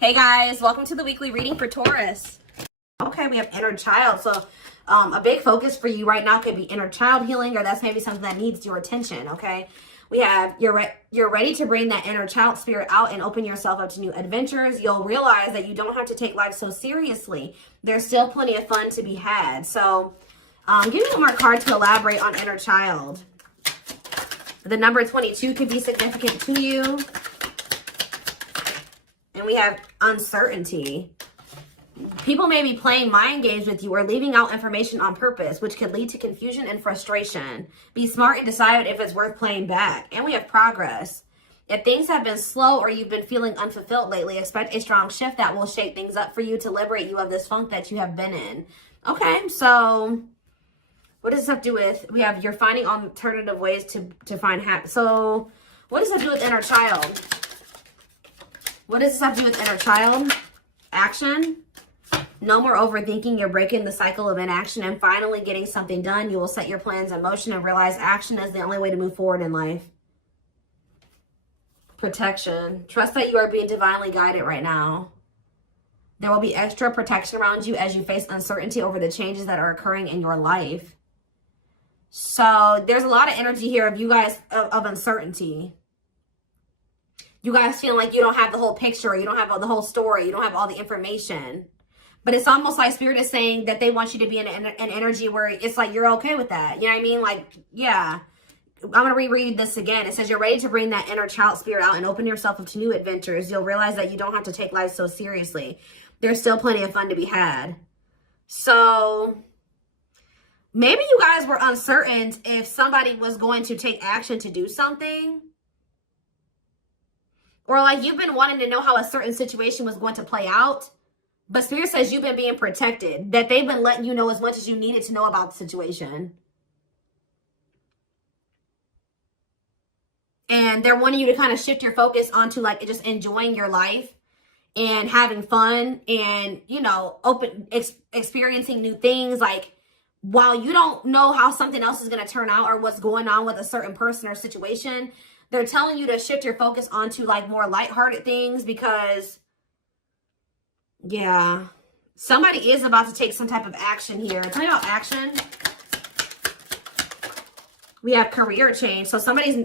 Hey guys, welcome to the weekly reading for Taurus. Okay, we have inner child. So a big focus for you right now could be inner child healing, or that's maybe something that needs your attention, okay? We have you're ready to bring that inner child spirit out and open yourself up to new adventures. You'll realize that you don't have to take life so seriously. There's still plenty of fun to be had. So give me one more card to elaborate on inner child. The number 22 could be significant to you. And we have uncertainty. People may be playing mind games with you or leaving out information on purpose, which could lead to confusion and frustration. Be smart and decide if it's worth playing back. And we have progress. If things have been slow or you've been feeling unfulfilled lately, expect a strong shift that will shake things up for you to liberate you of this funk that you have been in. Okay, so what does this have to do with? We have you're finding alternative ways to find happiness. So what does that do with inner child? What does this have to do with inner child? Action. No more overthinking. You're breaking the cycle of inaction and finally getting something done. You will set your plans in motion and realize action is the only way to move forward in life. Protection. Trust that you are being divinely guided right now. There will be extra protection around you as you face uncertainty over the changes that are occurring in your life. So there's a lot of energy here of you guys of uncertainty. You guys feel like you don't have the whole picture. You don't have the whole story. You don't have all the information. But it's almost like Spirit is saying that they want you to be in an energy where it's like you're okay with that. You know what I mean? Like, yeah. I'm going to reread this again. It says you're ready to bring that inner child spirit out and open yourself up to new adventures. You'll realize that you don't have to take life so seriously. There's still plenty of fun to be had. So maybe you guys were uncertain if somebody was going to take action to do something. Or like you've been wanting to know how a certain situation was going to play out. But Spirit says you've been being protected. That they've been letting you know as much as you needed to know about the situation. And they're wanting you to kind of shift your focus onto like just enjoying your life. And having fun. And, you know, experiencing new things. Like while you don't know how something else is going to turn out. Or what's going on with a certain person or situation. They're telling you to shift your focus onto like more lighthearted things because, yeah, somebody is about to take some type of action here. Tell me about action. We have career change. So somebody's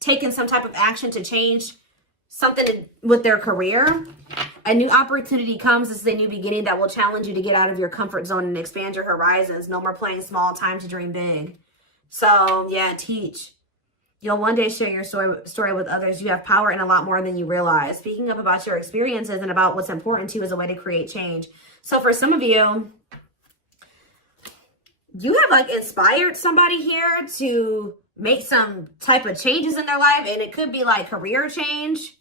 taking some type of action to change something with their career. A new opportunity comes. This is a new beginning that will challenge you to get out of your comfort zone and expand your horizons. No more playing small, time to dream big. So yeah, teach. You'll one day share your story with others. You have power in a lot more than you realize. Speaking up about your experiences and about what's important to you is a way to create change. So for some of you, you have like inspired somebody here to make some type of changes in their life. And it could be like career change.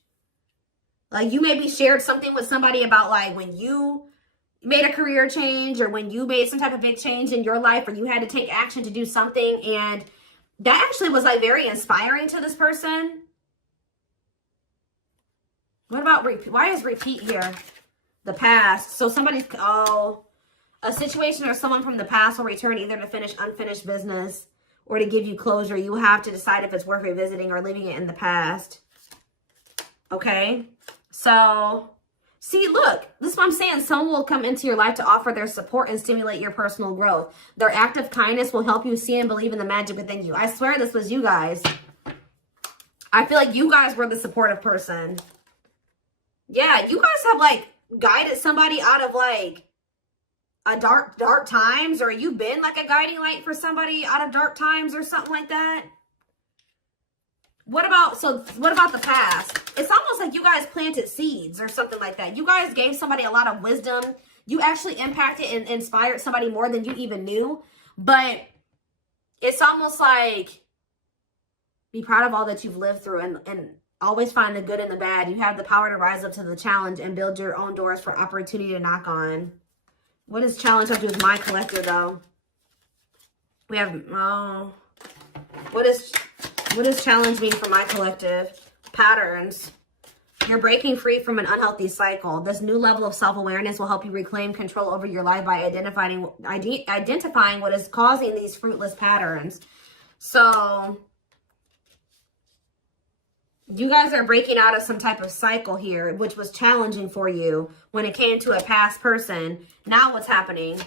Like you maybe shared something with somebody about like when you made a career change or when you made some type of big change in your life or you had to take action to do something, and that actually was like very inspiring to this person. What about repeat? Why is repeat here? The past. So somebody's, a situation or someone from the past will return either to finish unfinished business or to give you closure. You have to decide if it's worth revisiting or leaving it in the past. Okay. So see, look, this is what I'm saying. Someone will come into your life to offer their support and stimulate your personal growth. Their act of kindness will help you see and believe in the magic within you. I swear this was you guys. I feel like you guys were the supportive person. Yeah, you guys have like guided somebody out of like a dark times, or you've been like a guiding light for somebody out of dark times or something like that. What about the past? It's almost like you guys planted seeds or something like that. You guys gave somebody a lot of wisdom. You actually impacted and inspired somebody more than you even knew. But it's almost like be proud of all that you've lived through and always find the good and the bad. You have the power to rise up to the challenge and build your own doors for opportunity to knock on. What does challenge have to do with my collector though? We have, what does challenge mean for my collective? Patterns. You're breaking free from an unhealthy cycle. This new level of self-awareness will help you reclaim control over your life by identifying what is causing these fruitless patterns. So You guys are breaking out of some type of cycle here, which was challenging for you when it came to a past person. Now what's happening?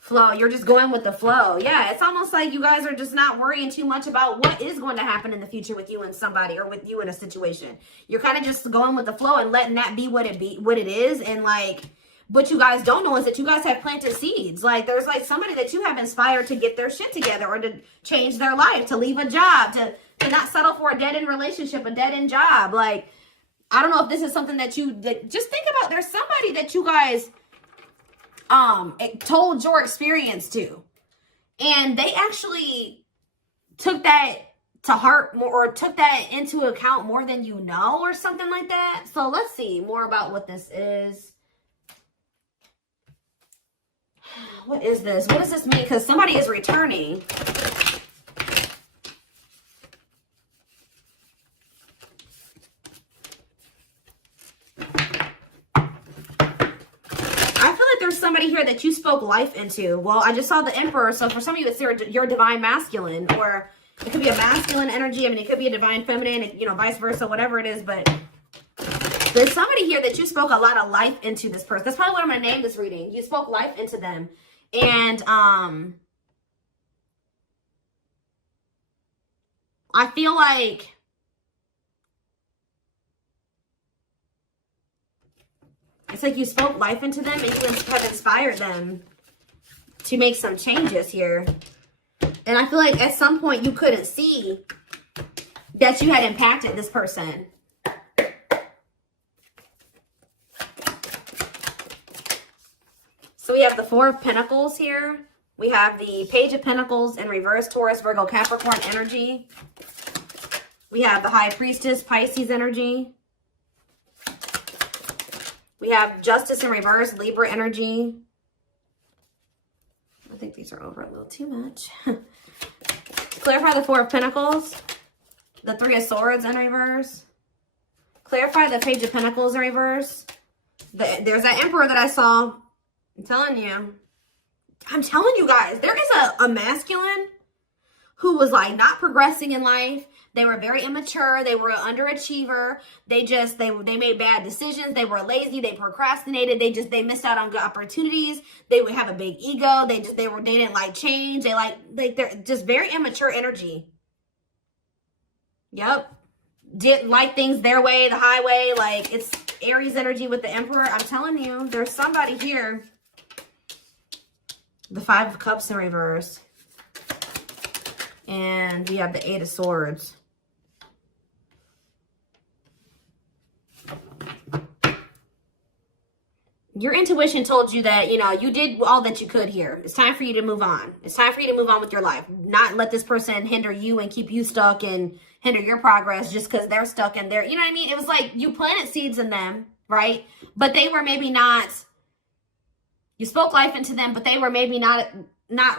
Flow. You're just going with the flow. Yeah, it's almost like you guys are just not worrying too much about what is going to happen in the future with you and somebody, or with you in a situation. You're kind of just going with the flow and letting that be what it is. And like, what you guys don't know is that you guys have planted seeds. Like, there's like somebody that you have inspired to get their shit together, or to change their life, to leave a job, to not settle for a dead-end relationship, a dead-end job. Like, I don't know if this is something that just think about. There's somebody that you guys told your experience to, and they actually took that to heart more, or took that into account more than you know, or something like that. So let's see more about what this is. What is this? What does this mean? Because somebody is returning. Somebody here that you spoke life into. Well, I just saw the Emperor, so for some of you, it's your divine masculine, or it could be a masculine energy. I mean, it could be a divine feminine, you know, vice versa, whatever it is. But there's somebody here that you spoke a lot of life into this person. That's probably what I'm going to name this reading. You spoke life into them. And I feel like it's like you spoke life into them, and you have inspired them to make some changes here. And I feel like at some point you couldn't see that you had impacted this person. So we have the Four of Pentacles here. We have the Page of Pentacles in reverse, Taurus, Virgo, Capricorn energy. We have the High Priestess, Pisces energy. We have Justice in reverse, Libra energy. I think these are over a little too much. Clarify the Four of Pentacles. The Three of Swords in reverse. Clarify the Page of Pentacles in reverse. There's that Emperor that I saw. I'm telling you guys, there is a masculine who was like not progressing in life. They were very immature. They were an underachiever. They made bad decisions. They were lazy. They procrastinated. They missed out on good opportunities. They would have a big ego. They didn't like change. They're just very immature energy. Yep. Didn't like things their way, the highway. Like, it's Aries energy with the Emperor. I'm telling you, there's somebody here. The Five of Cups in reverse. And we have the Eight of Swords. Your intuition told you that, you know, you did all that you could here. It's time for you to move on. It's time for you to move on with your life. Not let this person hinder you and keep you stuck and hinder your progress just because they're stuck in there. You know what I mean? It was like you planted seeds in them, right? But they were maybe not, you spoke life into them, but they were maybe not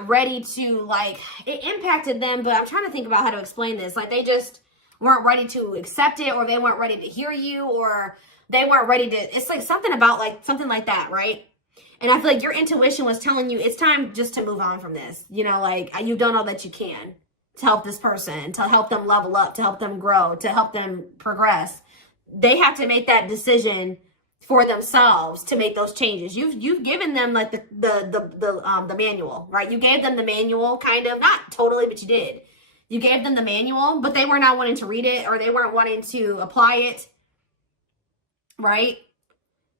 ready to, like, it impacted them. But I'm trying to think about how to explain this. Like, they just weren't ready to accept it, or they weren't ready to hear you, or they weren't ready to, it's like something about like, something like that, right? And I feel like your intuition was telling you it's time just to move on from this. You know, like, you've done all that you can to help this person, to help them level up, to help them grow, to help them progress. They have to make that decision for themselves to make those changes. You've given them like the manual, right? You gave them the manual, kind of, not totally, but you did. You gave them the manual, but they were not wanting to read it, or they weren't wanting to apply it, right?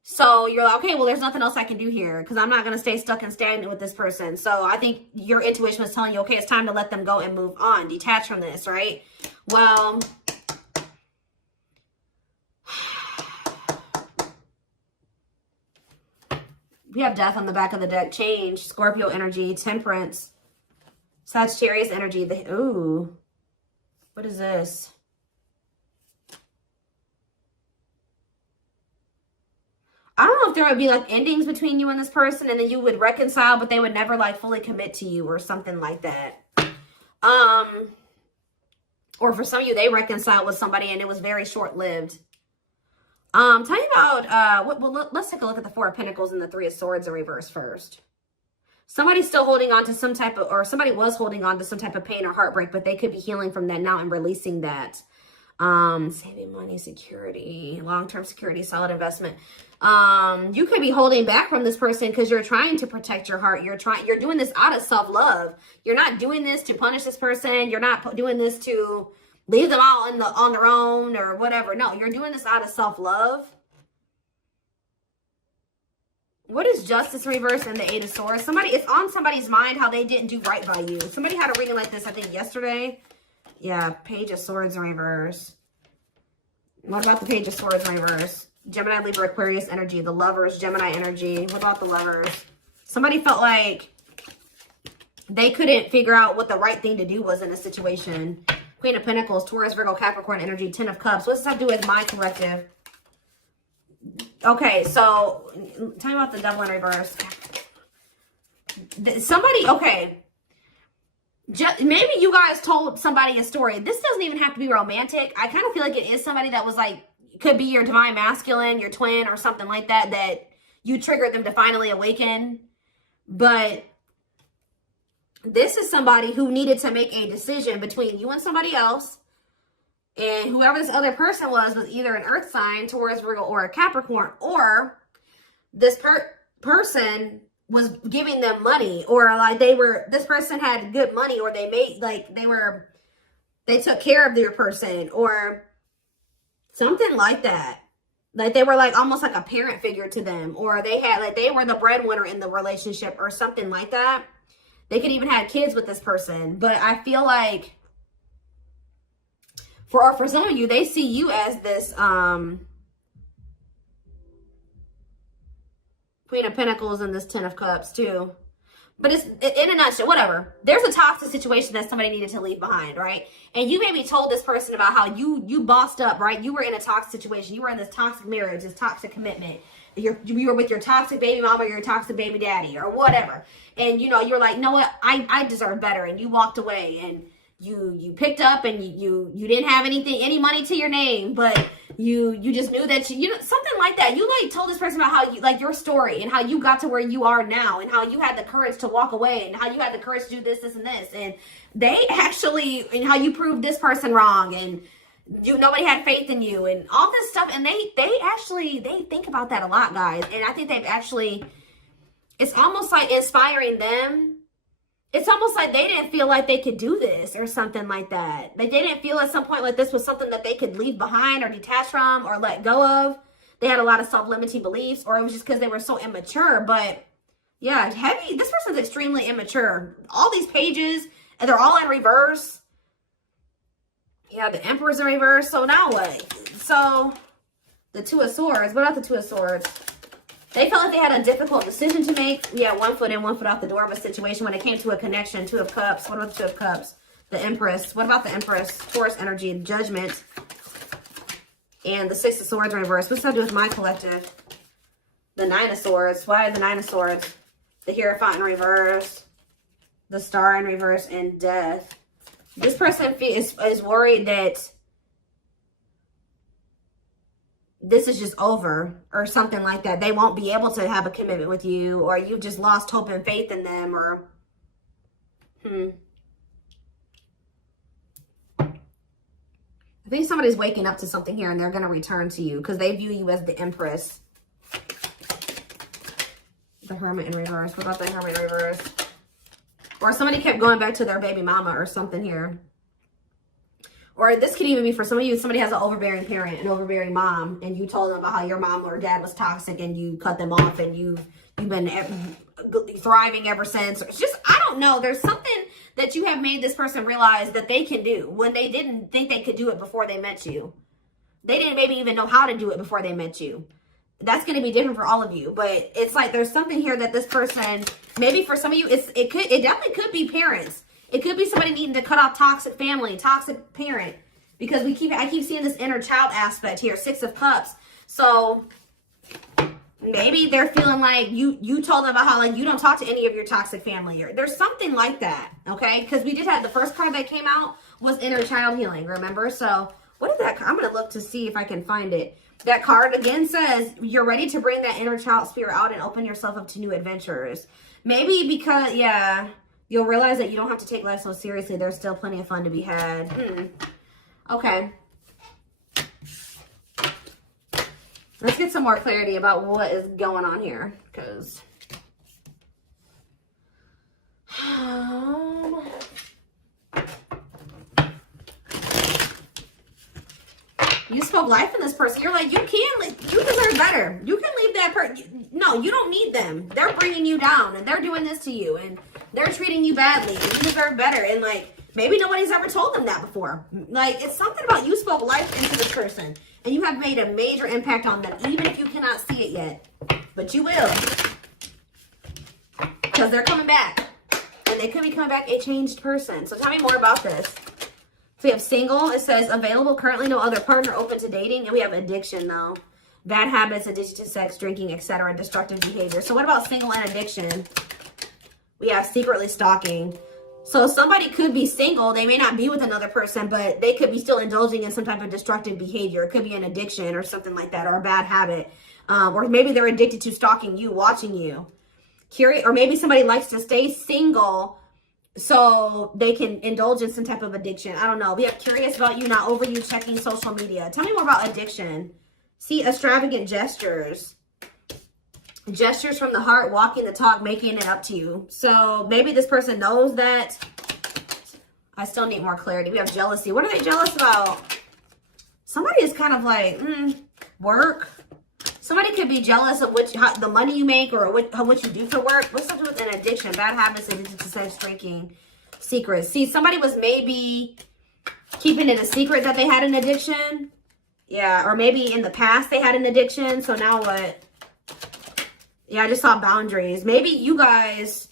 So you're like, okay, well, there's nothing else I can do here because I'm not going to stay stuck and stagnant with this person. So I think your intuition was telling you, okay, it's time to let them go and move on, detach from this, right? Well, we have Death on the back of the deck. Change, Scorpio energy, Temperance, Sagittarius energy. Ooh, what is this? I don't know if there would be like endings between you and this person, and then you would reconcile, but they would never like fully commit to you or something like that. Or for some of you, they reconciled with somebody and it was very short-lived. Tell me about, let's take a look at the Four of Pentacles and the Three of Swords in reverse first. Somebody's still holding on to some type of, or somebody was holding on to some type of pain or heartbreak, but they could be healing from that now and releasing that. Saving money, security, long-term security, solid investment. You could be holding back from this person because you're trying to protect your heart. You're doing this out of self-love. You're not doing this to punish this person. You're not doing this to leave them all on their own or whatever. No, you're doing this out of self-love. What is Justice reverse and the Eight of Swords? It's on somebody's mind how they didn't do right by you. Somebody had a reading like this, I think, yesterday. Yeah, Page of Swords in reverse. What about the Page of Swords in reverse? Gemini, Libra, Aquarius energy. The Lovers, Gemini energy. What about the Lovers? Somebody felt like they couldn't figure out what the right thing to do was in a situation. Queen of Pentacles, Taurus, Virgo, Capricorn energy. Ten of Cups. What does this have to do with my collective? Okay, so tell me about the Devil in reverse. Okay. Maybe you guys told somebody a story. This doesn't even have to be romantic. I kind of feel like it is somebody that was like, could be your divine masculine, your twin, or something like that, that you triggered them to finally awaken. But this is somebody who needed to make a decision between you and somebody else. And whoever this other person was either an earth sign, Taurus, Virgo, or a Capricorn, or this person was giving them money, or like this person had good money, or they took care of their person, or something like that. Like they were like almost like a parent figure to them, or they were the breadwinner in the relationship or something like that. They could even have kids with this person. But I feel like for some of you, they see you as this Queen of Pentacles and this Ten of Cups too. But it's in a nutshell, whatever. There's a toxic situation that somebody needed to leave behind, right? And you maybe told this person about how you bossed up, right? You were in a toxic situation. You were in this toxic marriage, this toxic commitment. You were with your toxic baby mama or your toxic baby daddy or whatever. And, you're like, you know what? I deserve better. And you walked away and you picked up and you didn't have any money to your name, but you just knew that something like that. You like told this person about how you like your story and how you got to where you are now and how you had the courage to walk away and how you had the courage to do this and this. And they actually, and how you proved this person wrong and nobody had faith in you and all this stuff. And they think about that a lot, guys. And I think it's almost like inspiring them. It's almost like they didn't feel like they could do this or something like that. They didn't feel at some point like this was something that they could leave behind or detach from or let go of. They had a lot of self-limiting beliefs, or it was just because they were so immature. But yeah, this person's extremely immature. All these pages, and they're all in reverse. Yeah, the Emperor's in reverse. So now what? So the Two of Swords. What about the Two of Swords? They felt like they had a difficult decision to make. Yeah, 1 foot in, 1 foot out the door of a situation when it came to a connection. Two of Cups. What about the Two of Cups? The Empress. What about the Empress? Taurus energy, Judgment. And the Six of Swords in reverse. What's that do with my collective? The Nine of Swords. Why the Nine of Swords? The Hierophant in reverse. The Star in reverse. And Death. This person is worried that this is just over or something like that. They won't be able to have a commitment with you, or you've just lost hope and faith in them, or I think somebody's waking up to something here and they're going to return to you because they view you as the Empress. The Hermit in reverse. What about the Hermit in reverse? Or somebody kept going back to their baby mama or something here. Or this could even be for some of you, somebody has an overbearing parent, an overbearing mom, and you told them about how your mom or dad was toxic and you cut them off and you've been thriving ever since. It's just, I don't know. There's something that you have made this person realize that they can do when they didn't think they could do it before they met you. They didn't maybe even know how to do it before they met you. That's going to be different for all of you. But it's like there's something here that this person, maybe for some of you, it definitely could be parents. It could be somebody needing to cut off toxic family, toxic parent. Because I keep seeing this inner child aspect here, Six of Cups. So maybe they're feeling like you told them about how like you don't talk to any of your toxic family. Or there's something like that, okay? Because we did have the first card that came out was inner child healing, remember? So what is that? I'm going to look to see if I can find it. That card again says you're ready to bring that inner child spirit out and open yourself up to new adventures. Maybe because, yeah, you'll realize that you don't have to take life so seriously. There's still plenty of fun to be had. Okay. Let's get some more clarity about what is going on here, because you spoke life in this person. You're like, you deserve better. You can leave that person. No, you don't need them. They're bringing you down, and they're doing this to you, and they're treating you badly, and you deserve better. And like, maybe nobody's ever told them that before. Like, it's something about you spoke life into this person, and you have made a major impact on them, even if you cannot see it yet. But you will. Because they're coming back. And they could be coming back a changed person. So tell me more about this. So we have single. It says available, currently no other partner, open to dating. And we have addiction, though. Bad habits, addiction to sex, drinking, etc. Destructive behavior. So what about single and addiction? We have secretly stalking. So somebody could be single. They may not be with another person, but they could be still indulging in some type of destructive behavior. It could be an addiction or something like that, or a bad habit. Or maybe they're addicted to stalking you, watching you. Curious, or maybe somebody likes to stay single so they can indulge in some type of addiction. I don't know. We have curious about you, not over you, checking social media. Tell me more about addiction. See, extravagant gestures. Gestures from the heart, walking the talk, making it up to you. So maybe this person knows that. I still need more clarity. We have jealousy. What are they jealous about? Somebody is kind of like, work. Somebody could be jealous of the money you make or what you do for work. What's something with an addiction? Bad habits, addicted to sex, drinking, secrets. See, somebody was maybe keeping it a secret that they had an addiction. Yeah, or maybe in the past they had an addiction. So now what? Yeah, I just saw boundaries. Maybe you guys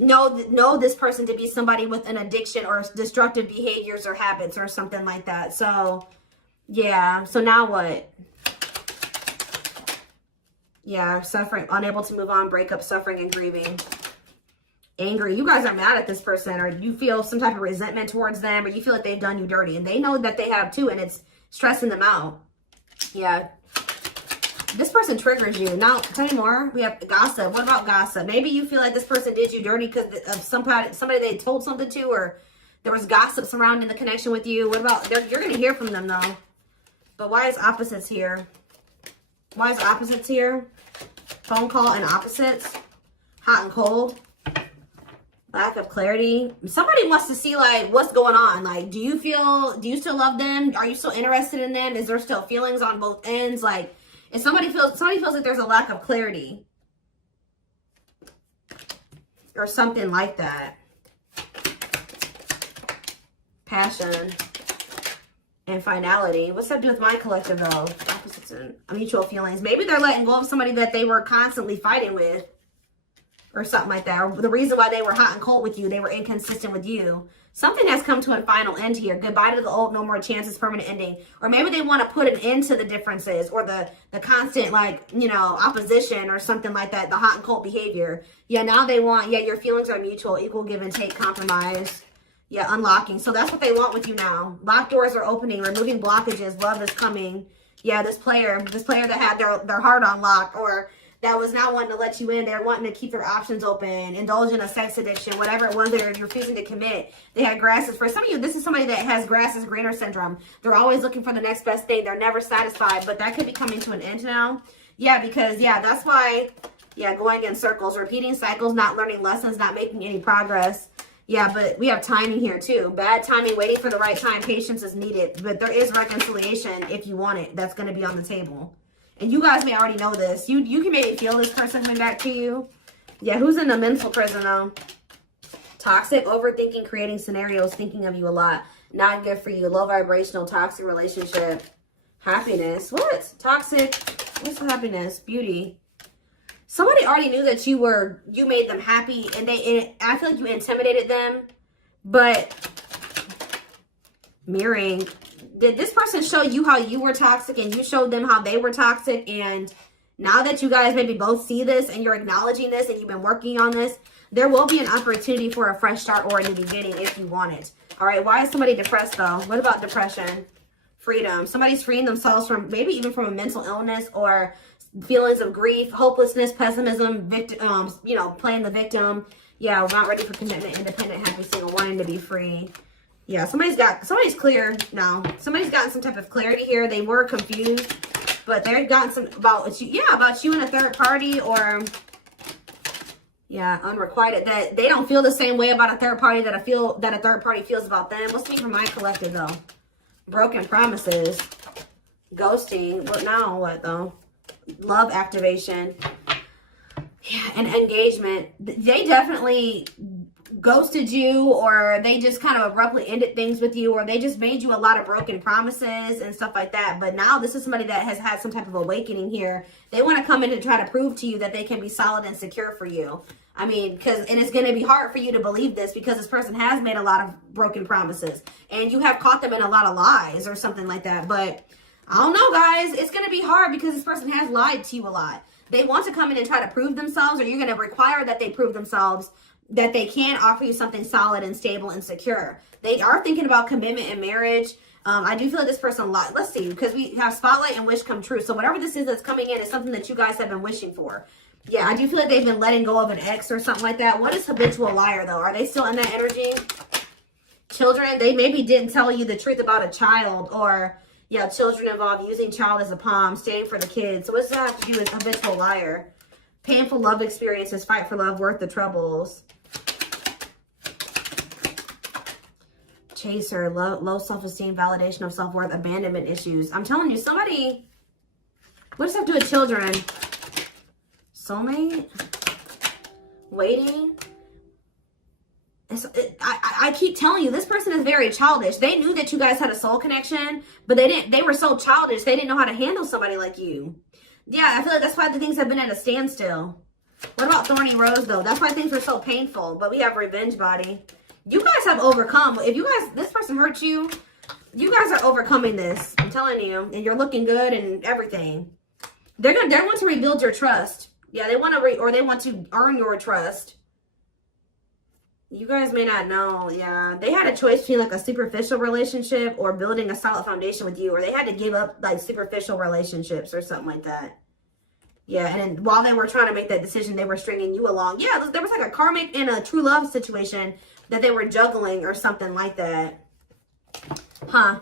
know this person to be somebody with an addiction or destructive behaviors or habits or something like that. So, yeah. So now what? Yeah, suffering, unable to move on, breakup, suffering, and grieving. Angry. You guys are mad at this person, or you feel some type of resentment towards them, or you feel like they've done you dirty. And they know that they have too, and it's stressing them out. Yeah. This person triggers you. Now, tell me more. We have gossip. What about gossip? Maybe you feel like this person did you dirty because of somebody they told something to, or there was gossip surrounding the connection with you. What about, you're going to hear from them, though. But why is opposites here? Why is opposites here? Phone call and opposites. Hot and cold. Lack of clarity. Somebody wants to see, like, what's going on. Like, do you still love them? Are you still interested in them? Is there still feelings on both ends? Like, if somebody feels like there's a lack of clarity. Or something like that. Passion. And finality. What's that do with my collective, though? Opposites and mutual feelings. Maybe they're letting go of somebody that they were constantly fighting with. Or something like that. Or the reason why they were hot and cold with you, they were inconsistent with you. Something has come to a final end here. Goodbye to the old, no more chances, permanent ending. Or maybe they want to put an end to the differences or the constant, like, you know, opposition or something like that. The hot and cold behavior. Yeah, now they want, yeah, your feelings are mutual, equal give and take, compromise. Yeah, unlocking. So that's what they want with you now. Locked doors are opening, removing blockages. Love is coming. Yeah, this player that had their heart unlocked, or that was not wanting to let you in. They're wanting to keep their options open, indulge in a sex addiction, whatever it was they're refusing to commit. They had grasses. For some of you, this is somebody that has grass is greener syndrome. They're always looking for the next best thing. They're never satisfied, but that could be coming to an end now. Yeah, because, yeah, that's why, yeah, going in circles, repeating cycles, not learning lessons, not making any progress. Yeah, but we have timing here too. Bad timing, waiting for the right time. Patience is needed, but there is reconciliation if you want it. That's going to be on the table. And you guys may already know this. You can maybe feel this person coming back to you. Yeah, who's in a mental prison though? Toxic, overthinking, creating scenarios, thinking of you a lot. Not good for you. Low vibrational, toxic relationship. Happiness. What? Toxic. What's happiness? Beauty. Somebody already knew that you made them happy, and I feel like you intimidated them. But mirroring. Did this person show you how you were toxic and you showed them how they were toxic? And now that you guys maybe both see this and you're acknowledging this and you've been working on this, there will be an opportunity for a fresh start or a new beginning if you want it. All right. Why is somebody depressed though? What about depression? Freedom. Somebody's freeing themselves from maybe even from a mental illness or feelings of grief, hopelessness, pessimism, victim, you know, playing the victim. Yeah, not ready for commitment, independent, happy, single, wanting to be free. Yeah, somebody's clear now. Somebody's gotten some type of clarity here. They were confused. But they've gotten some about you, yeah, about you and a third party, or yeah, unrequited, that they don't feel the same way about a third party that a third party feels about them. What's me for my collective though? Broken promises, ghosting. What now? What though? Love activation. Yeah, and engagement. They definitely ghosted you, or they just kind of abruptly ended things with you, or they just made you a lot of broken promises and stuff like that. But now this is somebody that has had some type of awakening here. They want to come in and try to prove to you that they can be solid and secure for you. I mean, and it's going to be hard for you to believe this because this person has made a lot of broken promises and you have caught them in a lot of lies or something like that. But I don't know, guys. It's going to be hard because this person has lied to you a lot. They want to come in and try to prove themselves, or you're going to require that they prove themselves that they can offer you something solid and stable and secure. They are thinking about commitment and marriage. I do feel like this person, let's see, because we have spotlight and wish come true. So whatever this is that's coming in is something that you guys have been wishing for. Yeah, I do feel like they've been letting go of an ex or something like that. What is habitual liar, though? Are they still in that energy? Children, they maybe didn't tell you the truth about a child, or yeah, children involved, using child as a palm, staying for the kids. So what's that have to do with habitual liar? Painful love experiences, fight for love, worth the troubles. Chaser, low self-esteem, validation of self-worth, abandonment issues. I'm telling you, somebody, what does that have to do with children? Soulmate? Waiting? I keep telling you, this person is very childish. They knew that you guys had a soul connection, but they were so childish, they didn't know how to handle somebody like you. Yeah, I feel like that's why the things have been at a standstill. What about Thorny Rose, though? That's why things were so painful, but we have Revenge Body. You guys have overcome. If you guys, this person hurt you, you guys are overcoming this. I'm telling you, and you're looking good and everything. They want to rebuild your trust. Yeah, they want to they want to earn your trust. You guys may not know. Yeah, they had a choice between like a superficial relationship or building a solid foundation with you, or they had to give up like superficial relationships or something like that. Yeah, and then while they were trying to make that decision, they were stringing you along. Yeah, there was like a karmic and a true love situation that they were juggling or something like that. Huh.